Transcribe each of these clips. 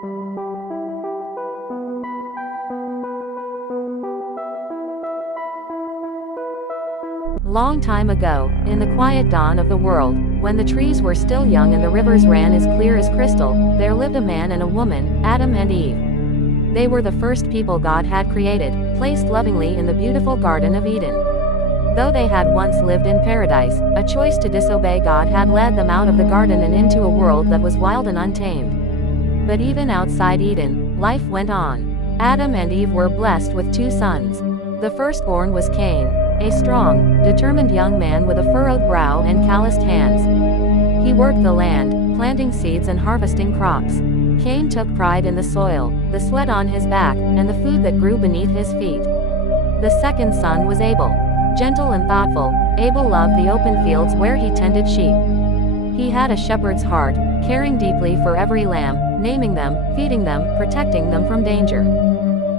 Long time ago, in the quiet dawn of the world, when the trees were still young and the rivers ran as clear as crystal, there lived a man and a woman, Adam and Eve. They were the first people God had created, placed lovingly in the beautiful Garden of Eden. Though they had once lived in paradise, a choice to disobey God had led them out of the garden and into a world that was wild and untamed. But even outside Eden, life went on. Adam and Eve were blessed with two sons. The firstborn was Cain, a strong, determined young man with a furrowed brow and calloused hands. He worked the land, planting seeds and harvesting crops. Cain took pride in the soil, the sweat on his back, and the food that grew beneath his feet. The second son was Abel. Gentle and thoughtful, Abel loved the open fields where he tended sheep. He had a shepherd's heart, caring deeply for every lamb, naming them, feeding them, protecting them from danger.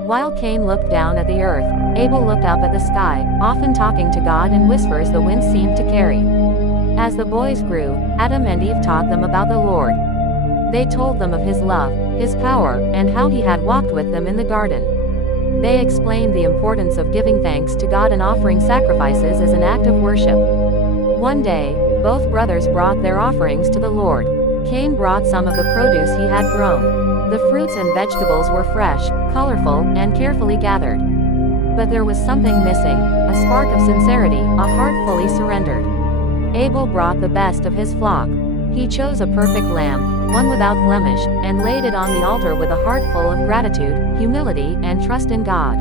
While Cain looked down at the earth, Abel looked up at the sky, often talking to God in whispers the wind seemed to carry. As the boys grew, Adam and Eve taught them about the Lord. They told them of His love, His power, and how He had walked with them in the garden. They explained the importance of giving thanks to God and offering sacrifices as an act of worship. One day, both brothers brought their offerings to the Lord. Cain brought some of the produce he had grown. The fruits and vegetables were fresh, colorful, and carefully gathered. But there was something missing, a spark of sincerity, a heart fully surrendered. Abel brought the best of his flock. He chose a perfect lamb, one without blemish, and laid it on the altar with a heart full of gratitude, humility, and trust in God.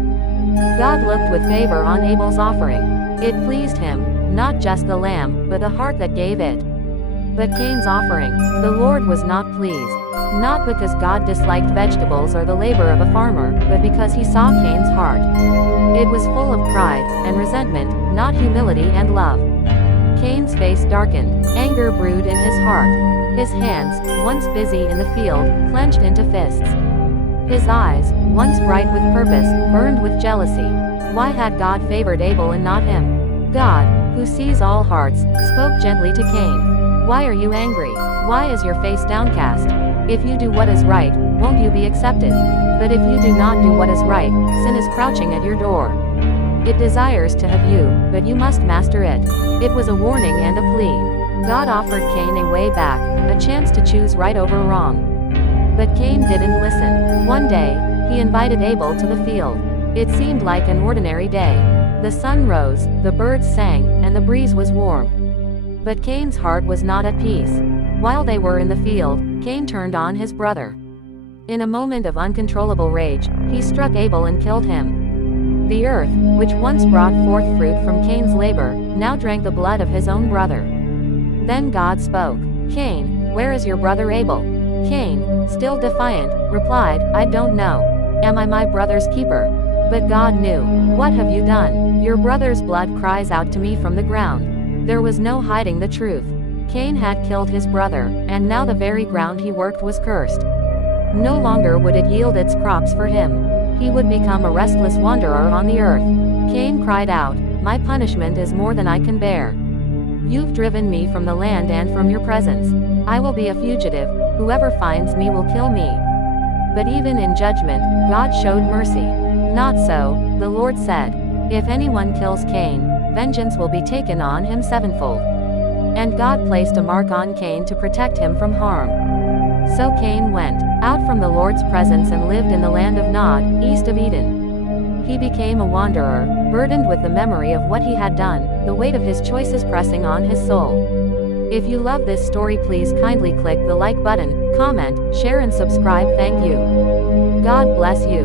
God looked with favor on Abel's offering. It pleased Him, not just the lamb, but the heart that gave it. But Cain's offering, the Lord was not pleased. Not because God disliked vegetables or the labor of a farmer, but because He saw Cain's heart. It was full of pride and resentment, not humility and love. Cain's face darkened, anger brewed in his heart. His hands, once busy in the field, clenched into fists. His eyes, once bright with purpose, burned with jealousy. Why had God favored Abel and not him? God, who sees all hearts, spoke gently to Cain. Why are you angry? Why is your face downcast? If you do what is right, won't you be accepted? But if you do not do what is right, sin is crouching at your door. It desires to have you, but you must master it. It was a warning and a plea. God offered Cain a way back, a chance to choose right over wrong. But Cain didn't listen. One day, he invited Abel to the field. It seemed like an ordinary day. The sun rose, the birds sang, and the breeze was warm. But Cain's heart was not at peace. While they were in the field, Cain turned on his brother. In a moment of uncontrollable rage, he struck Abel and killed him. The earth, which once brought forth fruit from Cain's labor, now drank the blood of his own brother. Then God spoke. Cain, where is your brother Abel? Cain, still defiant, replied, I don't know. Am I my brother's keeper? But God knew. What have you done? Your brother's blood cries out to me from the ground. There was no hiding the truth. Cain had killed his brother, and now the very ground he worked was cursed. No longer would it yield its crops for him. He would become a restless wanderer on the earth. Cain cried out, my punishment is more than I can bear. You've driven me from the land and from your presence. I will be a fugitive, whoever finds me will kill me. But even in judgment, God showed mercy. Not so, the Lord said. If anyone kills Cain, vengeance will be taken on him sevenfold. And God placed a mark on Cain to protect him from harm. So Cain went out from the Lord's presence and lived in the land of Nod, east of Eden. He became a wanderer, burdened with the memory of what he had done, the weight of his choices pressing on his soul. If you love this story, please kindly click the like button, comment, share and subscribe. Thank you. God bless you.